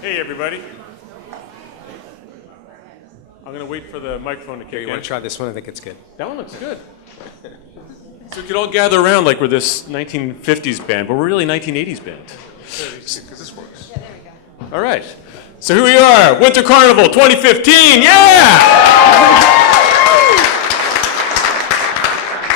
Hey, everybody. I'm going to wait for the microphone to kick in. You want to try this one? I think it's good. That one looks good. So we could all gather around like we're this 1950s band, but we're really 1980s band. Because this works. Yeah, there we go. All right. So here we are, Winter Carnival 2015. Yeah!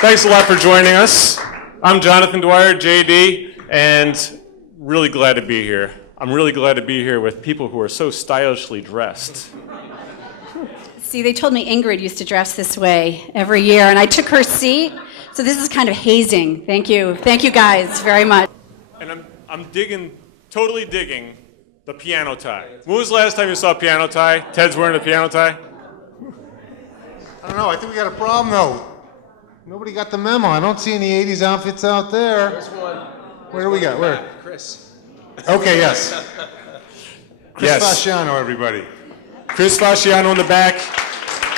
Thanks a lot for joining us. I'm Jonathan Dwyer, JD, and really glad to be here. I'm really glad to be here with people who are so stylishly dressed. See, they told me Ingrid used to dress this way every year, and I took her seat, so this is kind of hazing. Thank you. Thank you guys very much. And I'm digging, totally digging the piano tie. When was the last time you saw a piano tie? Ted's wearing a piano tie? I don't know. I think we got a problem, though. Nobody got the memo. I don't see any 80s outfits out there. There's one. Where do we got? Where? Chris. Okay, yes. Chris Yes. Fasciano, everybody. Chris Fasciano in the back.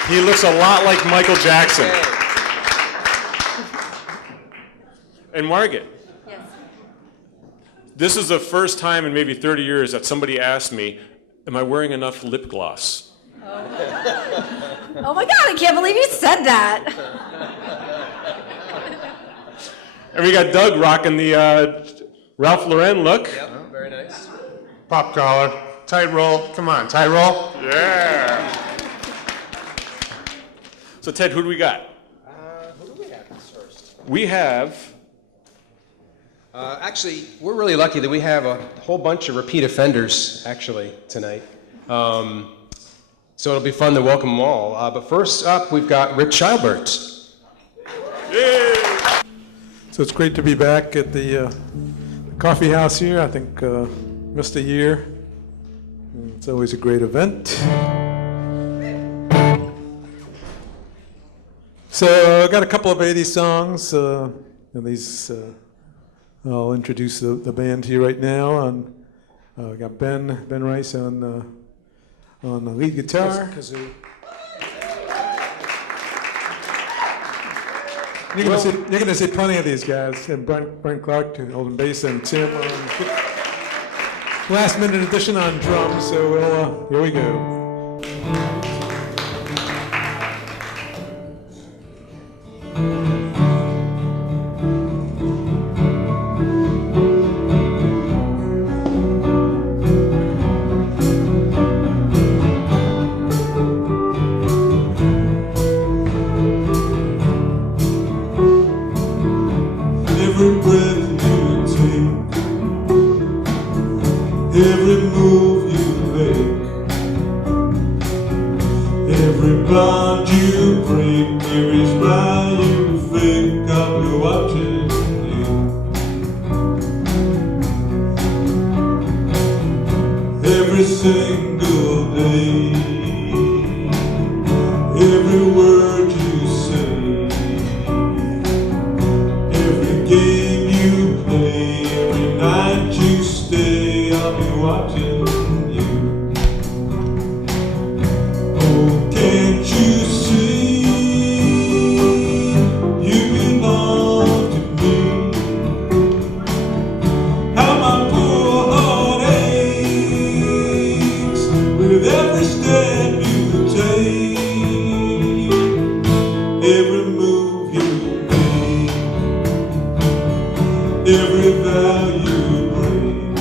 He looks a lot like Michael Jackson. And Margaret, Yes. this is the first time in maybe 30 years that somebody asked me, am I wearing enough lip gloss? Oh my God, I can't believe you said that. And we got Doug rocking the Ralph Lauren look. Yep, very nice. Pop collar. Tight roll. Come on, tight roll. Yeah. So Ted, who do we got? Who do we have this first? We have, Actually, we're really lucky that we have a whole bunch of repeat offenders, actually, tonight. So it'll be fun to welcome them all. But first up, we've got Rick Chilbert. yeah. So it's great to be back at the coffee house here. I think missed a year. It's always a great event. So I got a couple of 80s songs, and these I'll introduce the band to you right now. And I got Ben Rice on the lead guitar. Kazoo. You're going to see plenty of these guys. And Brent Clark holding bass, and Tim on last minute addition on drums. So here we go. Every breath you take, every move you make, every bond you break, every smile you fake, I'll be watching you. Every single day, every word you say, game you play, every night you stay, I'll be watching you. Oh, can't you see, you belong to me? How my poor heart aches with every step you take, every move you make, every vow you break,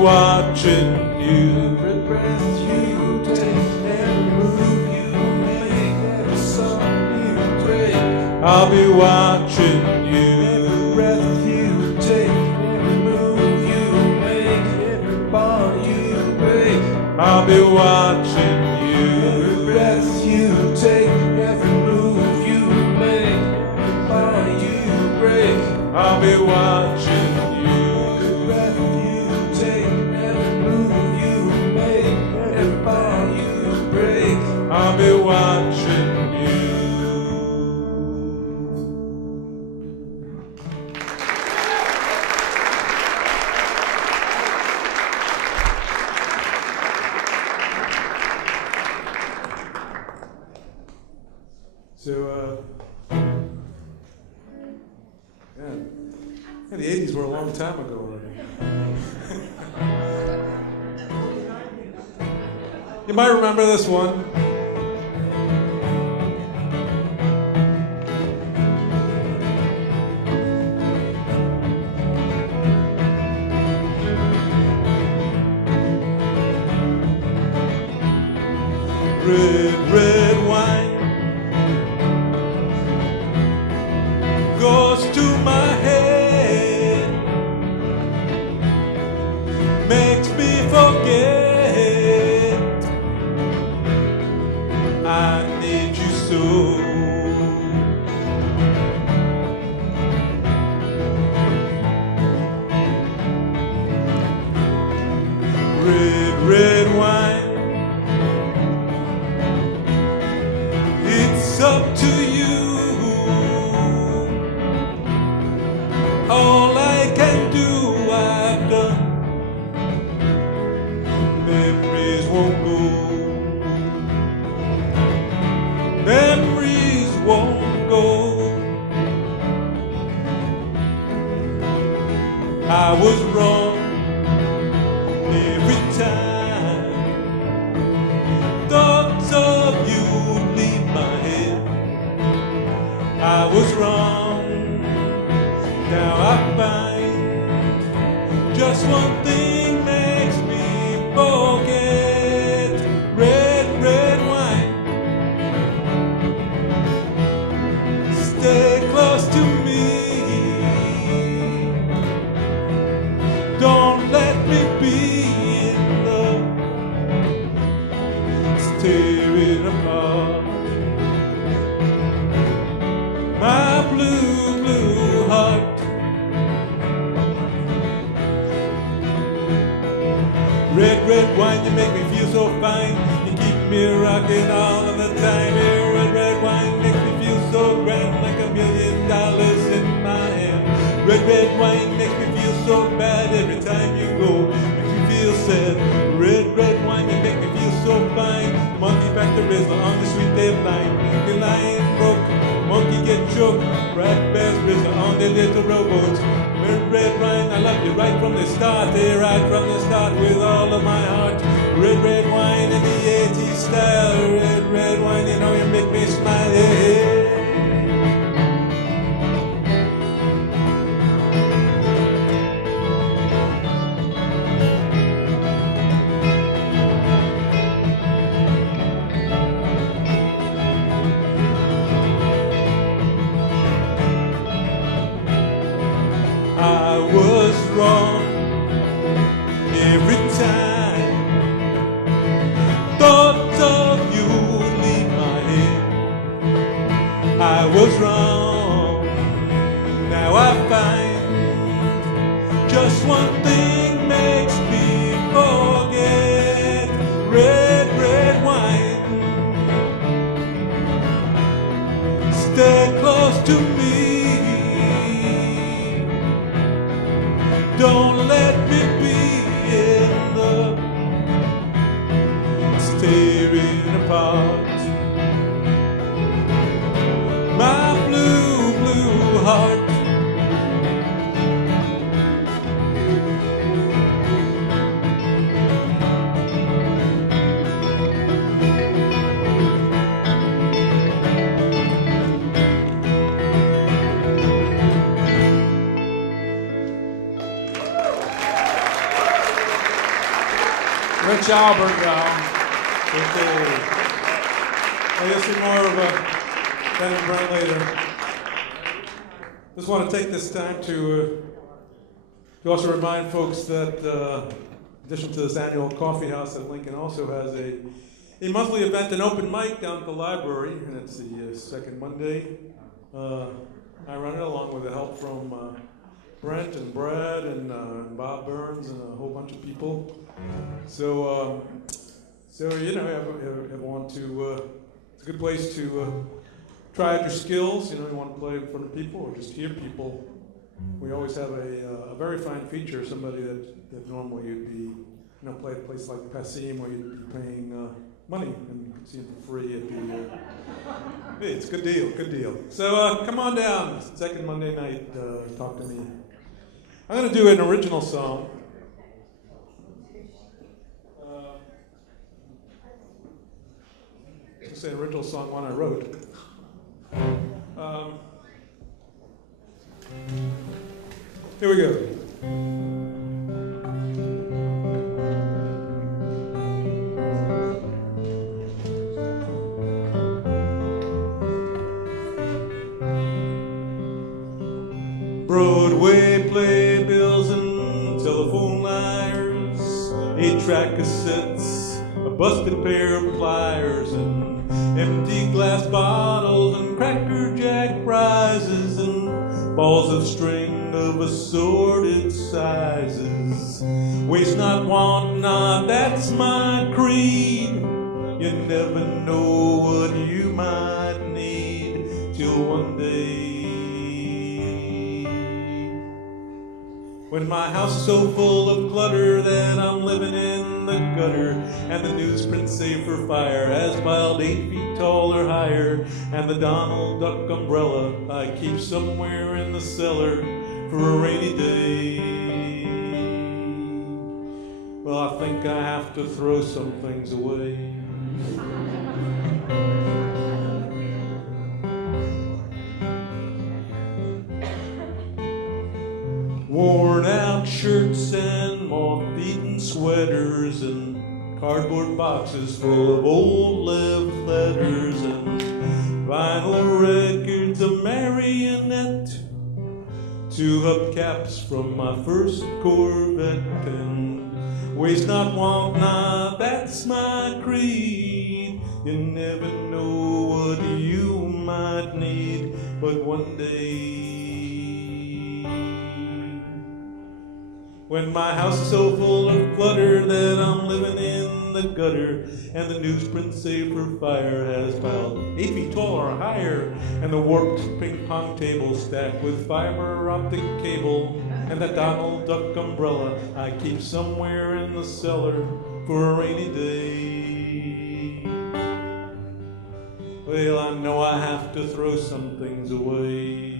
watching you. Every breath you take, every move you make, every song you play. I'll be watching you. Every breath you take, every move you make, every bond you break. I'll be watching you. Every breath you take, every move you make, every bond you break. I'll be watching you. Every breath you take, every move you make, every bond you break. I'll be watching you. So, yeah, the 80s were a long time ago already. You might remember this one. Red, red wine goes to my head, makes me forget I need you so. Red, red wine, it's up to you. All I can do, I've done. Memories won't go. Memories won't go. I was wrong every time. Thoughts of you leave my head. I was wrong. Now I find just one thing makes me forget. Red, red wine, stay close to me. Don't let me be in love, tearing apart my blue, blue heart. Red, red wine, you make me feel so fine. You keep me rocking all of the time. Yeah, red, red wine makes me feel so grand, like $1 million in my hand. Red, red wine makes me feel so bad every time you go. Makes me feel sad. Red, red wine, you make me feel so fine. Monkey back the Rizzler on the sweet dead line. The line broke, monkey get choked. Rat bears Rizzler on their little rowboats. Red, red wine, I love you right from the start. Hey, right from the start with all of my heart. Red, red wine in the 80s style. Red, red wine, you know you make me smile. Hey, hey. I was wrong every time. Thoughts of you leave my head. I was wrong. Now I find just one thing makes me forget. Red, red wine, stay close to me. Don't let me be in love, tearing apart my blue, blue heart. Rich Albert, y'all. Okay. You'll see more of Ben and Brent later. Just want to take this time to also remind folks that in addition to this annual coffee house, that Lincoln also has a monthly event, an open mic down at the library, and it's the second Monday. I run it along with the help from Brent and Brad and Bob Burns and a whole bunch of people. So you know, everyone it's a good place to try out your skills. You know, you want to play in front of people or just hear people. We always have a very fine feature, somebody that normally you'd be, play at a place like Passim where you'd be paying money, and you can see them for free. Hey, it's a good deal. So come on down, second Monday night, talk to me. I'm going to do an original song. It's an original song, one I wrote. Here we go. Broadway playbills and telephone wires, 8-track cassettes, a busted pair of pliers, and empty glass bottles, and Cracker Jack prizes, and balls of string of assorted sizes. Waste not, want not, that's my creed. You never know what you might need till one day. When my house is so full of clutter that I'm living in the gutter, and the newsprint save for fire has piled 8 feet tall or higher, and the Donald Duck umbrella I keep somewhere in the cellar for a rainy day. Well, I think I have to throw some things away. Worn out shirts and moth-eaten sweaters, and cardboard boxes full of old love letters, and vinyl records, a marionette, 2 hubcaps from my first Corvette, and waste not, want not, that's my creed. You never know what you might need, but one day. When my house is so full of clutter that I'm living in the gutter, and the newsprint save for fire has piled 8 feet tall or higher, and the warped ping pong table stacked with fiber optic cable, and that Donald Duck umbrella I keep somewhere in the cellar for a rainy day. Well, I know I have to throw some things away.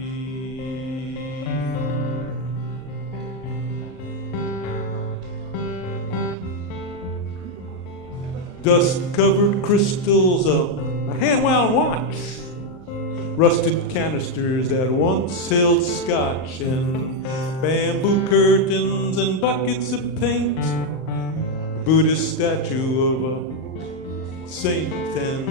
Dust-covered crystals of a hand-wound watch, rusted canisters that once held scotch, and bamboo curtains and buckets of paint, a Buddhist statue of a saint, and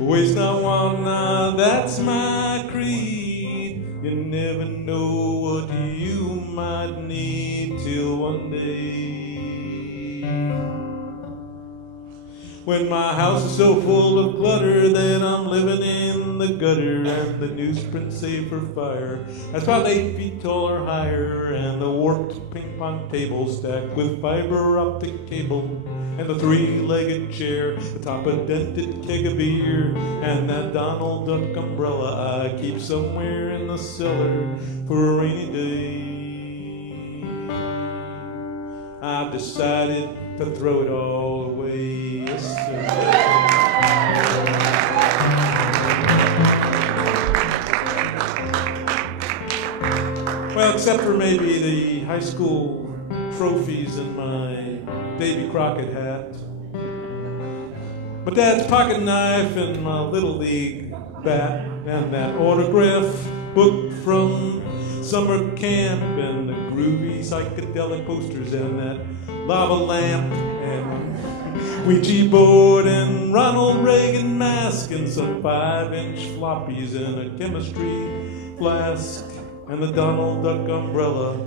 waste not, want not, that's my creed. You never know what you might need till one day. When my house is so full of clutter that I'm living in the gutter, and the newsprint save for fire that's about 8 feet tall or higher, and the warped ping pong table stacked with fiber optic cable, and the 3-legged chair atop a dented keg of beer, and that Donald Duck umbrella I keep somewhere in the cellar for a rainy day. I've decided to throw it all away. Yes, sir. Well, except for maybe the high school trophies and my Davy Crockett hat, my dad's pocket knife and my Little League bat, and that autograph book from summer camp, and the groovy psychedelic posters and that lava lamp and Ouija board and Ronald Reagan mask and some 5-inch floppies and a chemistry flask and the Donald Duck umbrella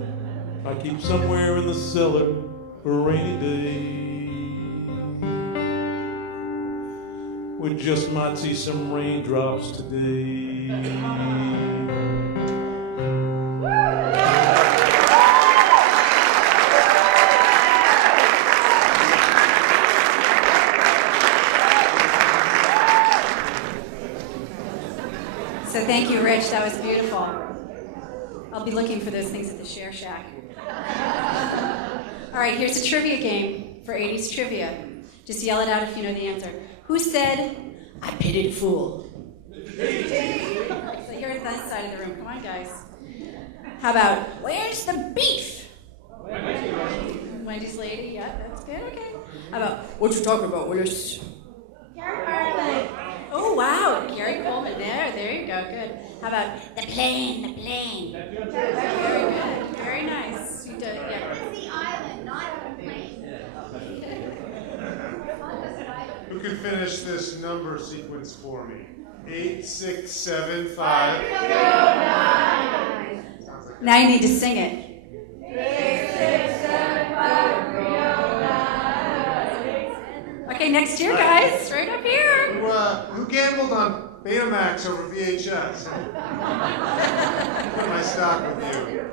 I keep somewhere in the cellar for a rainy day. We just might see some raindrops today. So thank you, Rich. That was beautiful. I'll be looking for those things at the Share Shack. All right, here's a trivia game for 80s trivia. Just yell it out if you know the answer. Who said, "I pitied a fool"? So you're at that side of the room. Come on, guys. How about, "Where's the beef"? Wendy's lady. Yeah, that's good. Okay. How about, "What you talking about, Willis"? Oh, wow. Gary Coleman. There you go. Good. How about, "The plane"? Very good. Very nice. You did, yeah. The island, not the plane. Who can finish this number sequence for me? 8, 6, 7, 5. Now you need to sing it. Okay, next year, guys. Right up here. Who gambled on Betamax over VHS? Put my stock with you.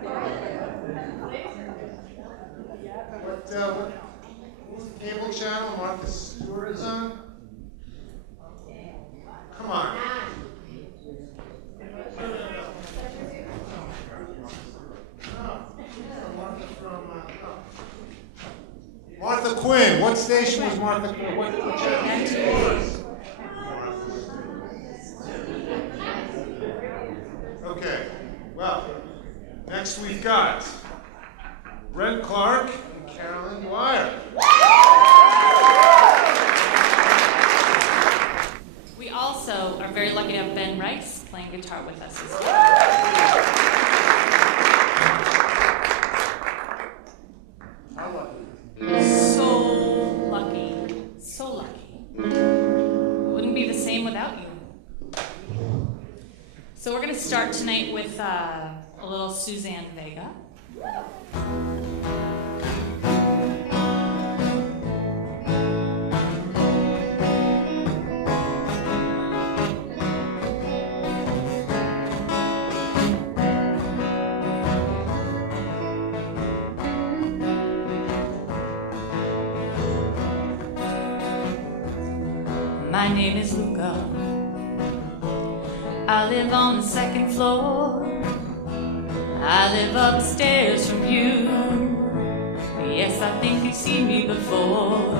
What cable channel Martha Stewart is on? Come on. Martha Quinn. What station was Martha Quinn? What channel? Okay. Well, next we've got Brent Clark and Carolyn Dwyer. We also are very lucky to have Ben Rice playing guitar with us as well. So lucky. It wouldn't be the same without you. So we're going to start tonight with a little Suzanne Vega. My name is Luca. I live on the second floor. I live upstairs from you. Yes, I think you've seen me before.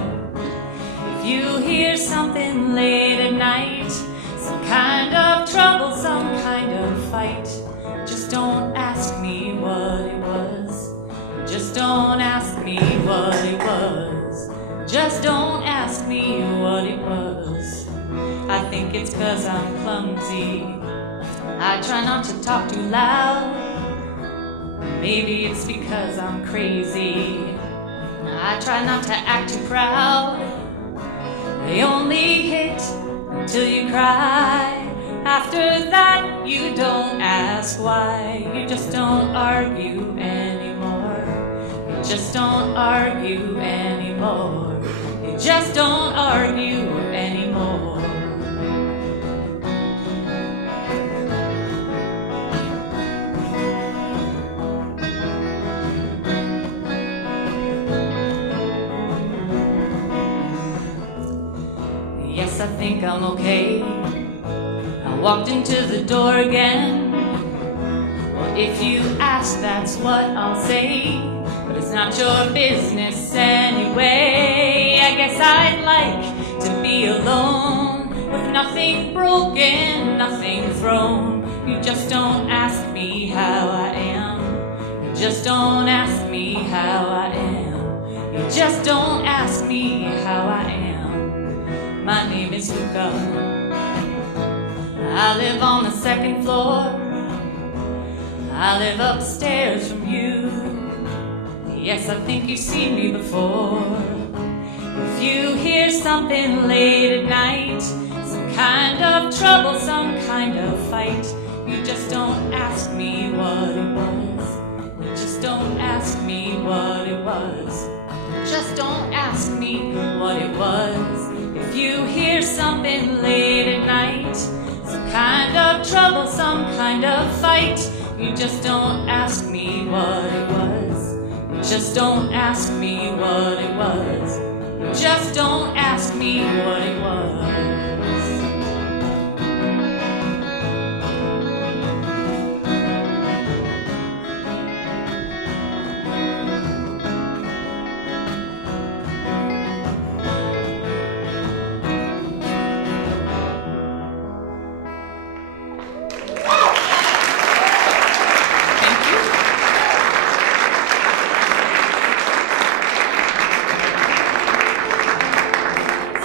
If you hear something late at night, some kind of trouble, some kind of fight, just don't ask me what it was. Just don't ask me what it was. Just don't ask me what it was. I think it's 'cause I'm clumsy. I try not to talk too loud. Maybe it's because I'm crazy. I try not to act too proud. They only hit until you cry. After that, you don't ask why. You just don't argue anymore. You just don't argue anymore. You just don't argue anymore. Yes, I think I'm okay. I walked into the door again. Well, if you ask, that's what I'll say. But it's not your business anyway. I guess I'd like to be alone, with nothing broken, nothing thrown. You just don't ask me how I am. You just don't ask me how I am. You just don't ask me how I am. My name is Luca. I live on the second floor. I live upstairs from you. Yes, I think you've seen me before. If you hear something late at night, some kind of trouble, some kind of fight, you just don't ask me what it was. You just don't ask me what it was. Just don't ask me what it was. If you hear something late at night, some kind of trouble, some kind of fight, you just don't ask me what it was. You just don't ask me what it was. You just don't ask me what it was.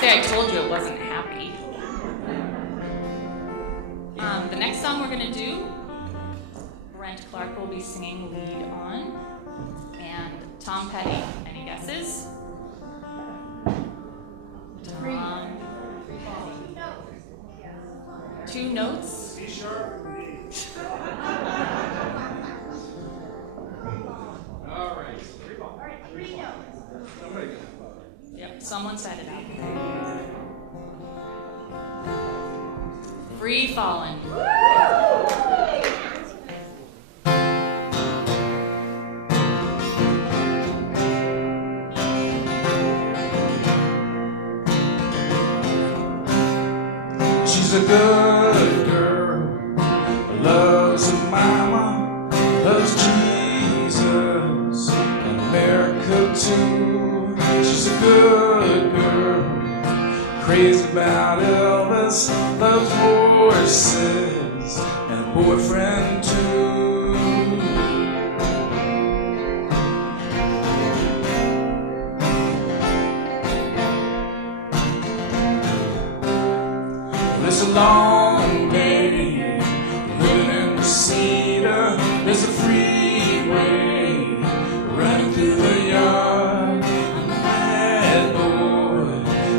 I told you it wasn't happy. The next song we're going to do, Brent Clark will be singing lead on, and Tom Petty. Any guesses? Tom Petty. 2 notes. C sharp. All right. 3 notes. Yep, someone said it out. Free Fallin'. She's a good girl, loves her mama, loves Jesus and America too. She's a good girl, crazy about Elvis, loves horses and a boyfriend too. It's a long day, living in the cedar. There's a freeway running through the yard. I'm a bad boy,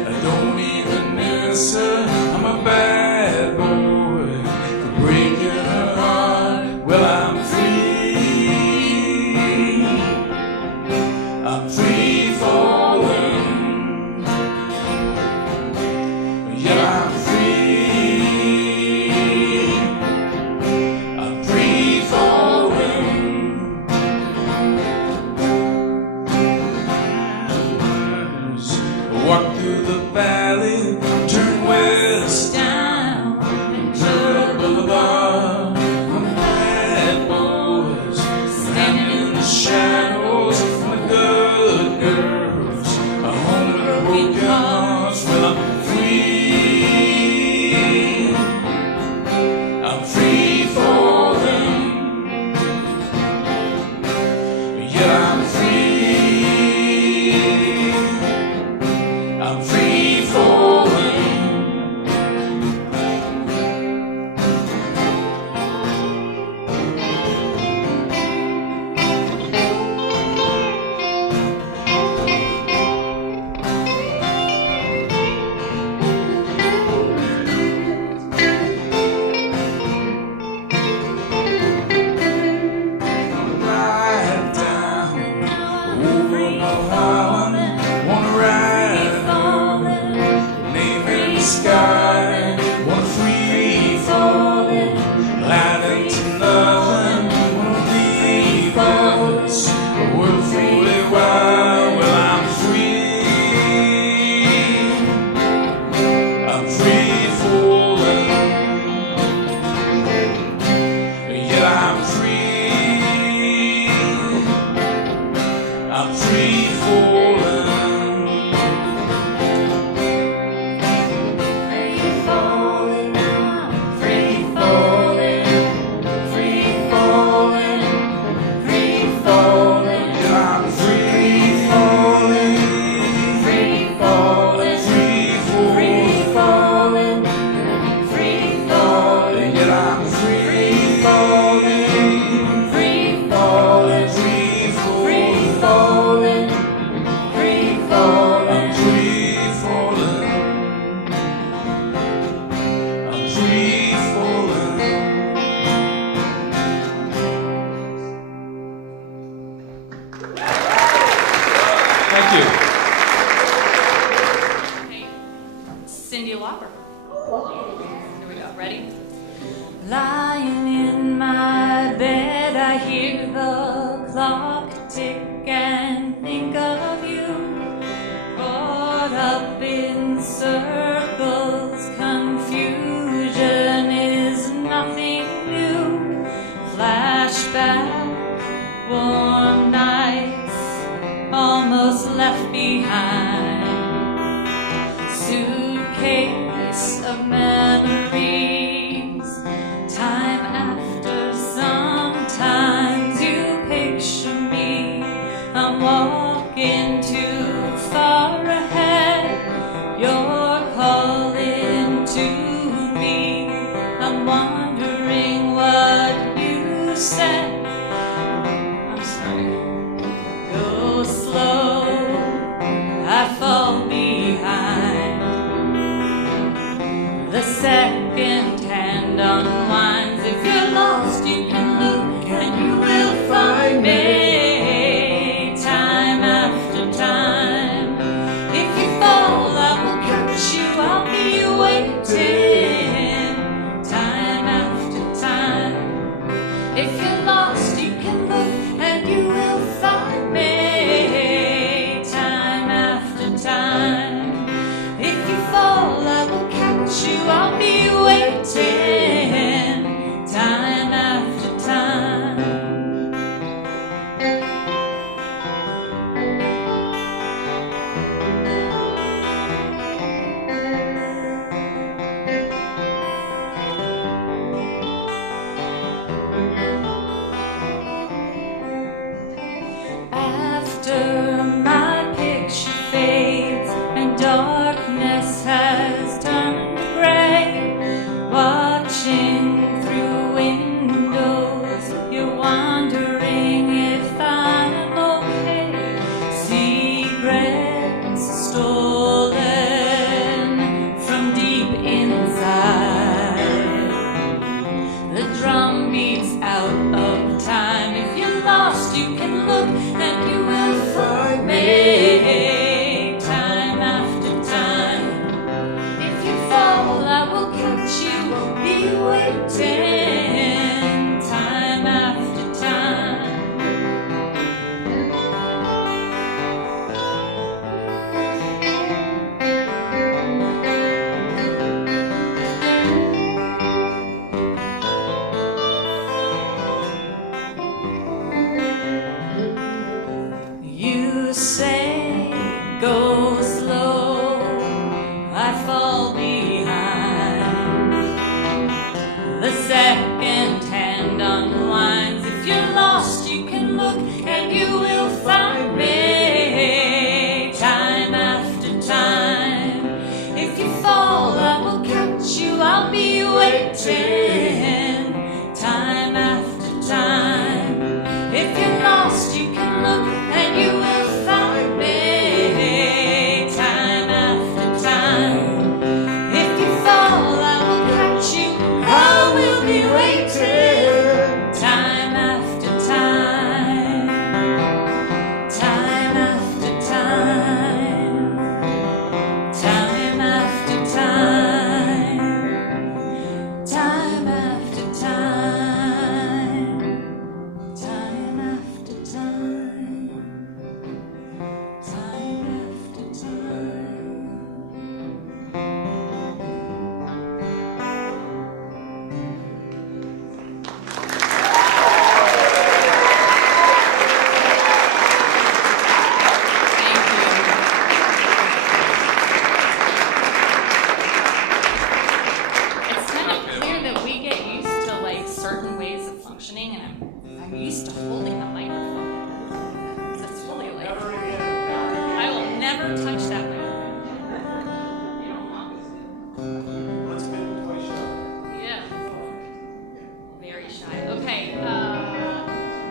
I don't even miss her. I'm a bad boy for breaking her heart. Well, I'm free falling. Yeah, I'm free. Lying in my bed, I hear the clock tick and think of you. Caught up in circles, confusion is nothing new. Flashback, warm nights, almost left behind. Suitcase of memories, time after sometimes you picture me. I'm walking too far ahead, you're calling to me. I'm wondering what you said. I'm sorry. Go slow, I fall behind. The second hand unwinds. If you're lost, you can look and you will find me. Time after time. If you fall, I will catch you. I'll be waiting. Time after time. If you're lost, you can look and you will find me. Time after time. If you fall, I will catch you. I'll be waiting. Time after time. After my picture fades and darkness has turned gray, watching through windows, you're wondering if I'm okay. Secrets stolen from deep inside. The drum beats out of time. If you're lost, you can look and you will find me. Time after time. If you fall, I will catch you. Be waiting. Time after time. You say go slow, I fall behind. The second hand unwinds. If you're lost, you can look and you will find me. Time after time. If you fall, I will catch you. I'll be waiting. Time after time. If you're lost, you can look and you will find me. Time after time. If you fall, I will catch you. I will be waiting. Time after time. Time after time. Time after time. Time after time. Time after time. Time after time. It's kind of clear that we get used to like certain ways of functioning, and I'm used to holding the microphone. So it's really like I will never touch that microphone. Yeah. Very shy. Okay.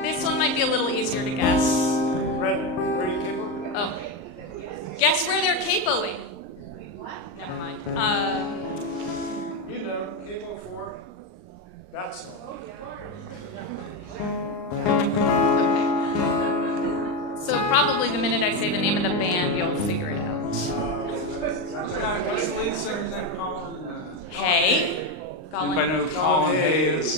This one might be a little easier to guess. Oh. Guess where they're capoing. Never mind. You know, Capo 4. That's So probably the minute I say the name of the band, you'll figure it out. Hey, Anybody know who Colin Hayes?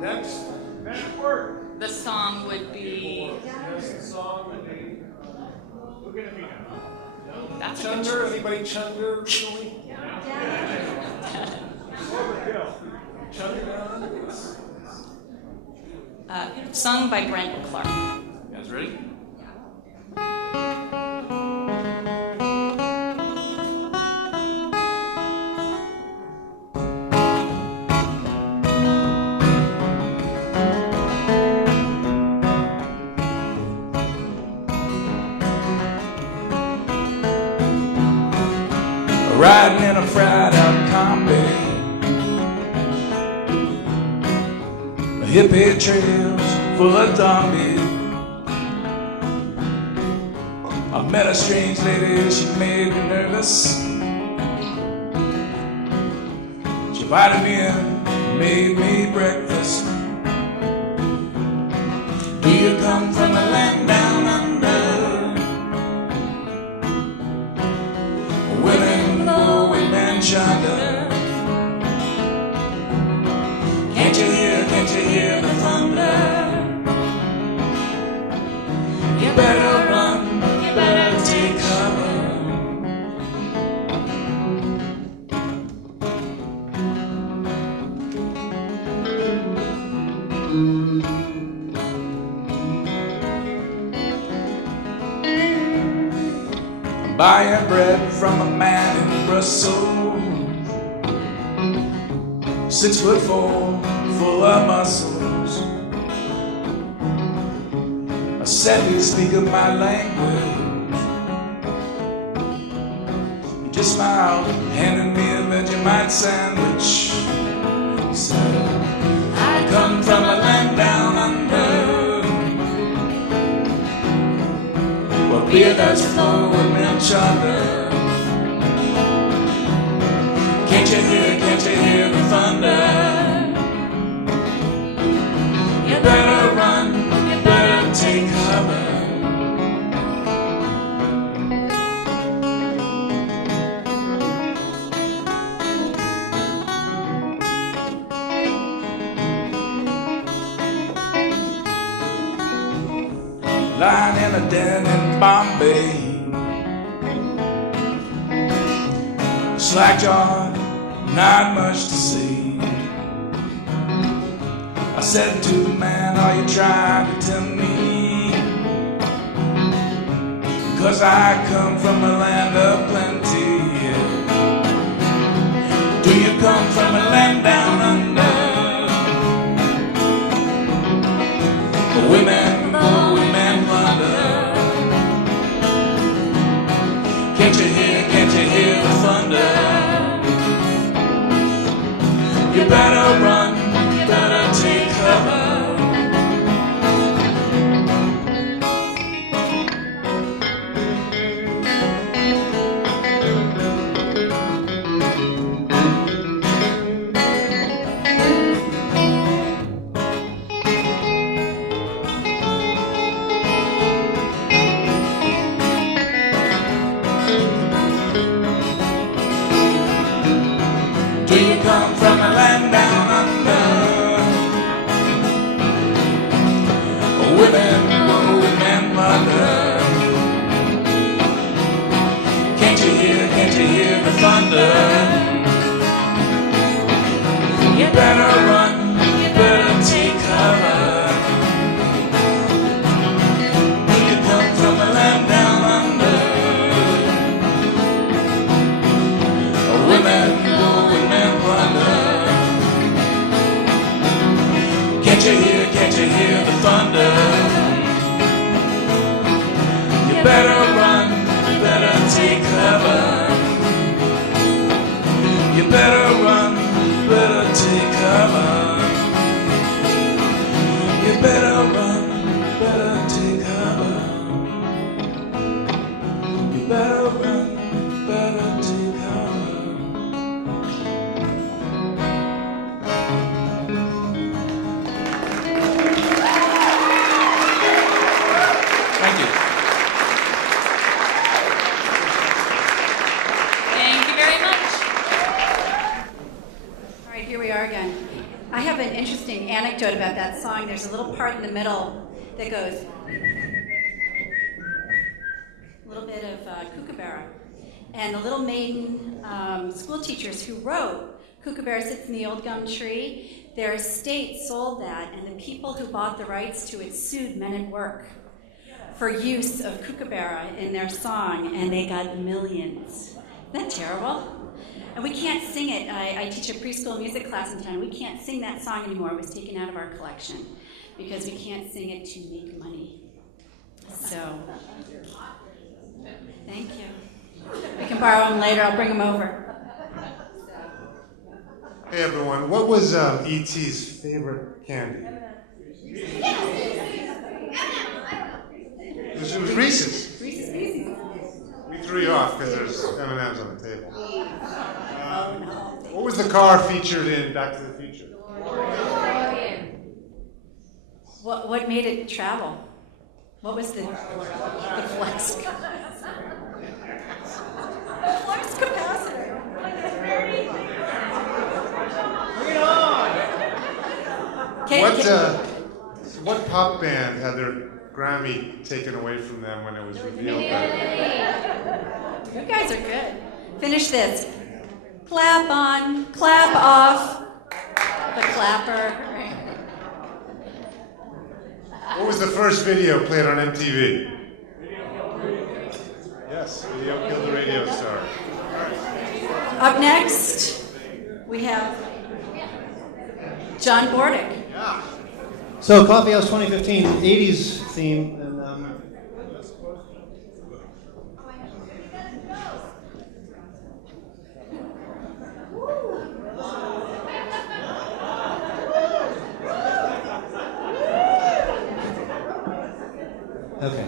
Next. Men at work. The song would be. Next song would be. Look at me now. That's a good Chunder. choice. Anybody Chunder? Really? Overkill. Chunder down. Sung by Brent Clark. You guys ready? Riding in a fried out combi, hippie trails full of zombies. I met a strange lady, she made me nervous. She invited me in, made me breakfast. Do you come from a land down under? Women go with China. Can't you hear the thunder? You better run, you better take cover. I'm buying bread from a man in Brussels, 6'4", full of muscles. I said, "You speak of my language." He just smiled, handed me a Vegemite sandwich. He said, "I come from a land down under, where beer that's flowing in charter. Can't you hear the thunder? You better run, you better take cover." Lying in a den in Bombay, slack-jawed, not much to see. I said to the man, "Are you trying to tempt me? 'Cause I come from a land of plenty." Do you come from a land down under? Women go, women wonder. Can't you hear the thunder? You better run, you better take cover. Do you come from a land down under? Women go, women mother. Can't you hear the thunder? You better run, you better take cover. Do you come from a land down under? Women go, women wonder. Can't you hear the thunder? You better run, you better take cover. You better run, you better take cover. You better run, you better take cover. You better run, you better take cover. Thank you. have an interesting anecdote about that song. There's a little part in the middle that goes, a little bit of kookaburra. And the Little Maiden school teachers who wrote Kookaburra Sits in the Old Gum Tree, their estate sold that, and the people who bought the rights to it sued Men at Work for use of Kookaburra in their song, and they got millions. Isn't that terrible? And we can't sing it. I teach a preschool music class in town. We can't sing that song anymore. It was taken out of our collection because we can't sing it to make money. So, thank you. We can borrow them later. I'll bring them over. Hey everyone, what was E.T.'s favorite candy? It was Reese's. Reese's Pieces. We threw you off because there's M&M's on the table. What was the car featured in Back to the Future? What made it travel? What was the flex? The flux capacitor. Bring it on! What pop band had their Grammy taken away from them when it was revealed that? You guys are good. Finish this. Clap on, clap off. The clapper. What was the first video played on MTV? Yes, Video Killed the Radio Star. Up next, we have John Bordick. Yeah. So, Coffeehouse 2015, 80s theme, and okay.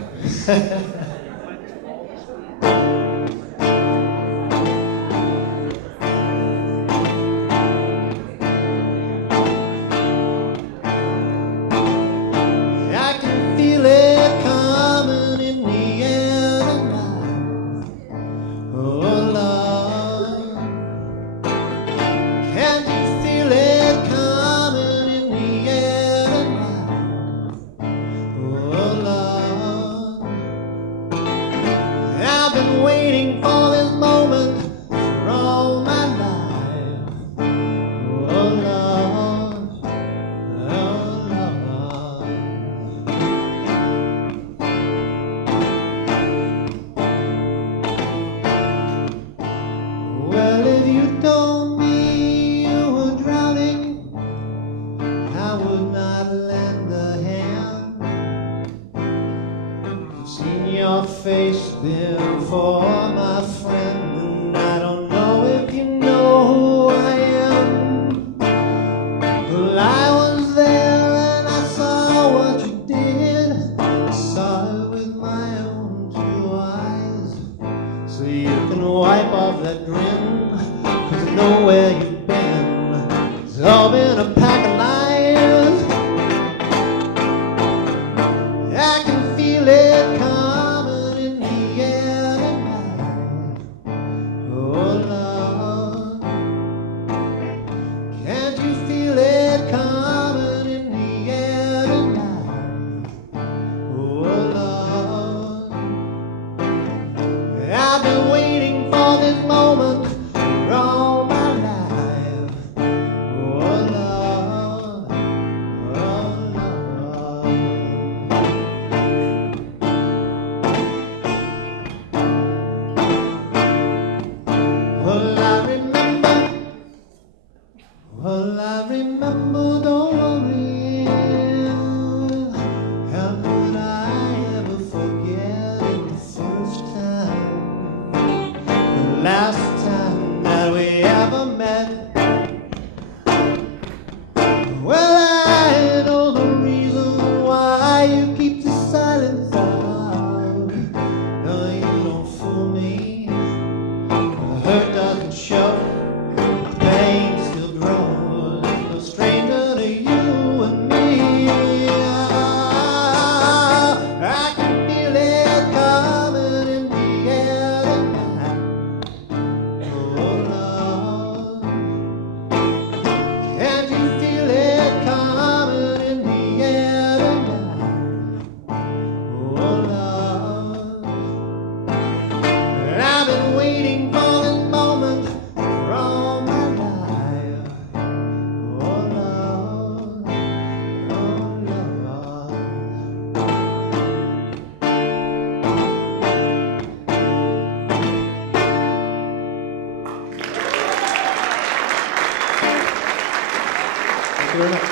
you very much.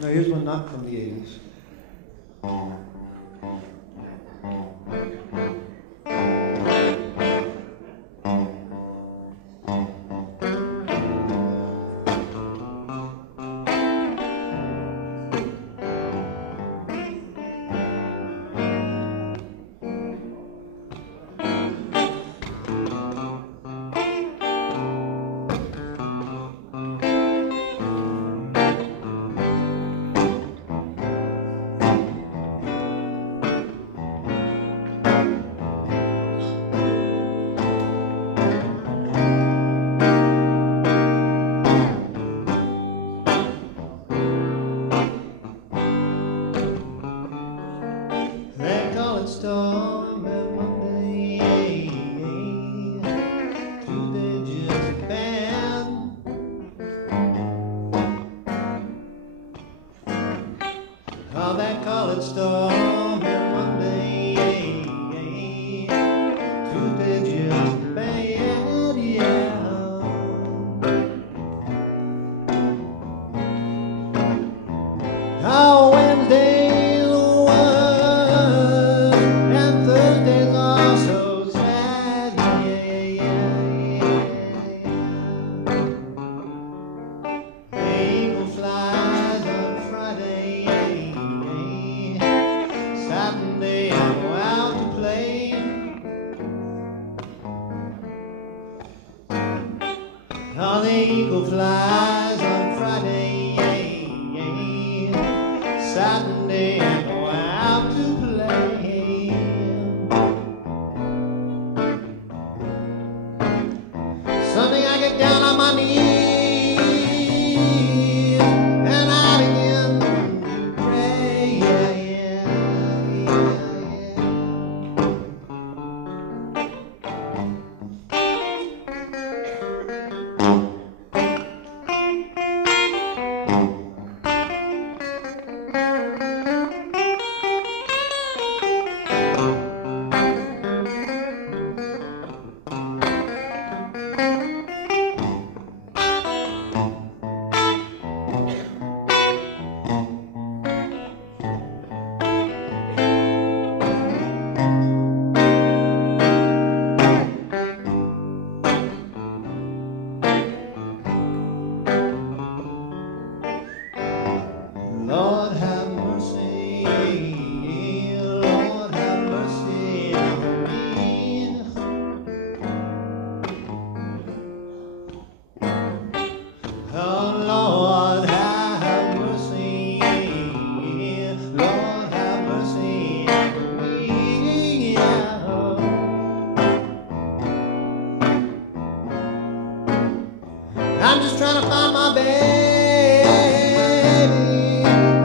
Now here's one not from the 80s. They call it storm and Monday, Tuesday just bad. Oh, they call it storm and Monday, Tuesday just bad, yeah. Oh, Wednesday's worse, and Thursdays are so sad, The eagle flies on Friday, Saturday I go out to play. Oh, the eagle flies on Friday, Saturday I go out to play. Sunday I get down on my knees and I begin to pray. Lord have mercy, Lord have mercy on me. Oh Lord have mercy, Lord have mercy on me. I'm just trying to find my baby.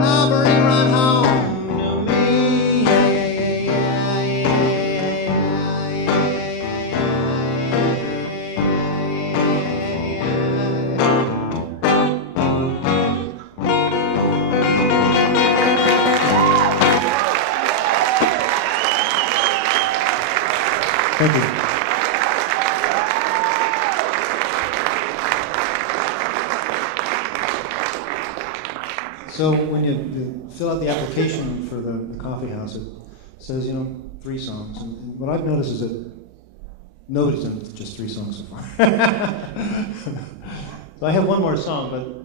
I'll bring her on home to me. Thank you. So when you fill out the application for the coffee house, it says, 3 songs. And what I've noticed is that nobody's done just 3 songs so far. So I have one more song, but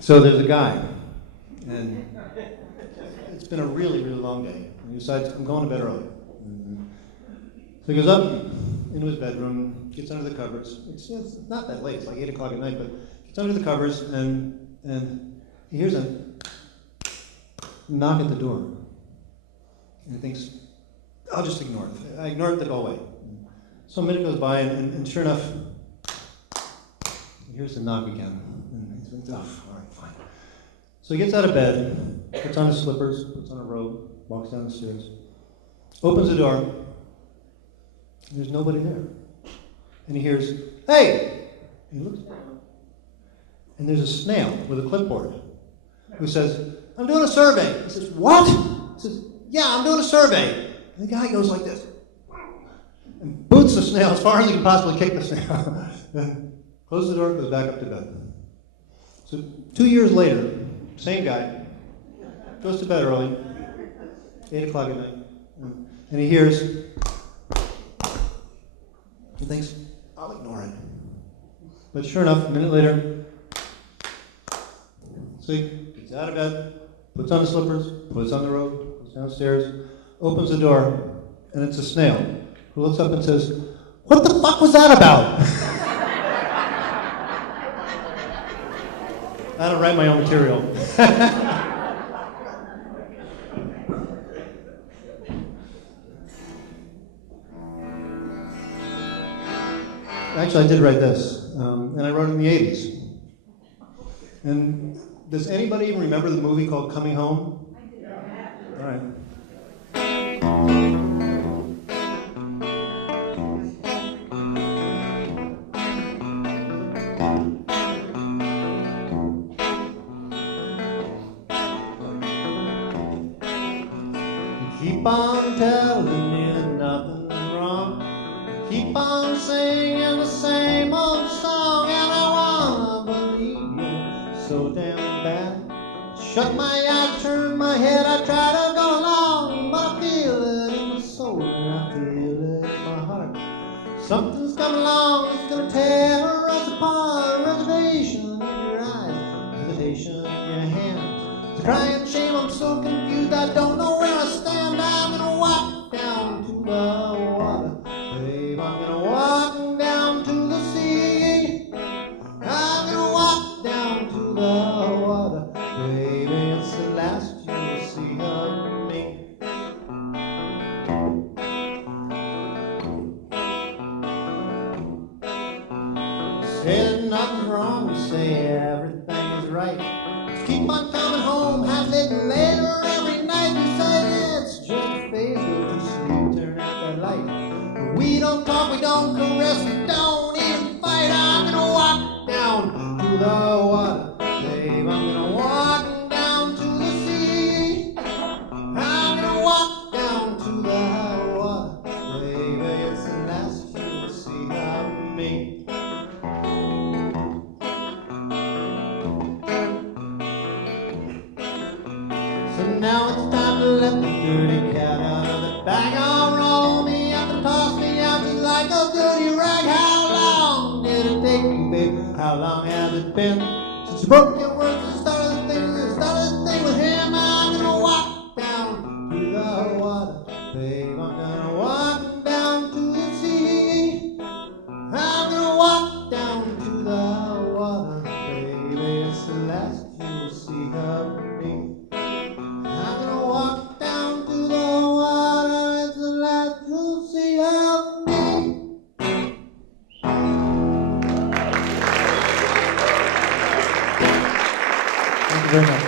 so there's a guy, and it's been a really, really long day. And he decides, I'm going to bed early. So he goes up into his bedroom, gets under the covers. It's not that late, it's like 8 o'clock at night, but gets under the covers and he hears a knock at the door. And he thinks, I'll just ignore it. I ignore it the whole way. So a minute goes by and sure enough, he hears the knock again. And he thinks, oh, all right, fine. So he gets out of bed, puts on his slippers, puts on a robe, walks down the stairs, opens the door. There's nobody there. And he hears, hey! He looks down, and there's a snail with a clipboard who says, I'm doing a survey. He says, what? He says, yeah, I'm doing a survey. And the guy goes like this. And boots the snail as far as he can possibly kick the snail. Then closes the door, goes back up to bed. So 2 years later, same guy, goes to bed early, 8 o'clock at night, and he hears, he thinks, I'll ignore it. But sure enough, a minute later, so he gets out of bed, puts on his slippers, puts on the robe, goes downstairs, opens the door, and it's a snail who looks up and says, what the fuck was that about? I don't write my own material. Actually, I did write this, and I wrote it in the 80s. And does anybody even remember the movie called Coming Home? All right. Keep on telling me nothing's wrong. Keep on singing the same old song, and I wanna believe you so damn bad. Shut my eyes, turn my head, I try to go along, but I feel it in my soul and I feel it in my heart. Something's coming along, it's gonna tear us apart. Reservation in your eyes, hesitation in your hands. It's a crying shame, I'm so confused, I don't know where I stand. I'm gonna walk down to the water, babe, I'm gonna walk down to the sea. I'm gonna walk down to the water, baby, it's the last you'll see of me. Say that nothing's wrong, you say everything is right. Just keep on coming home, half lit later every night. You say it's just a phase, go to sleep, turn out that light. But we don't talk, we don't caress, we don't even fight. I'm gonna walk down to the water, babe, I'm gonna walk down to the sea. I'm gonna walk down to the water, baby, it's the last you'll see of me. So now it's time to let the dirty cat out of the bag. Oh, roll me up and toss me out just like a dirty rag. How long did it take you, baby? How long has it been since you broke your word and started the thing with him? I'm gonna walk down to the water, babe, I'm gonna walk down to the sea. I'm gonna walk down to the water, baby, it's the last you'll see of me. I'm gonna walk down to the water, it's the last you'll see of me. Thank you very much.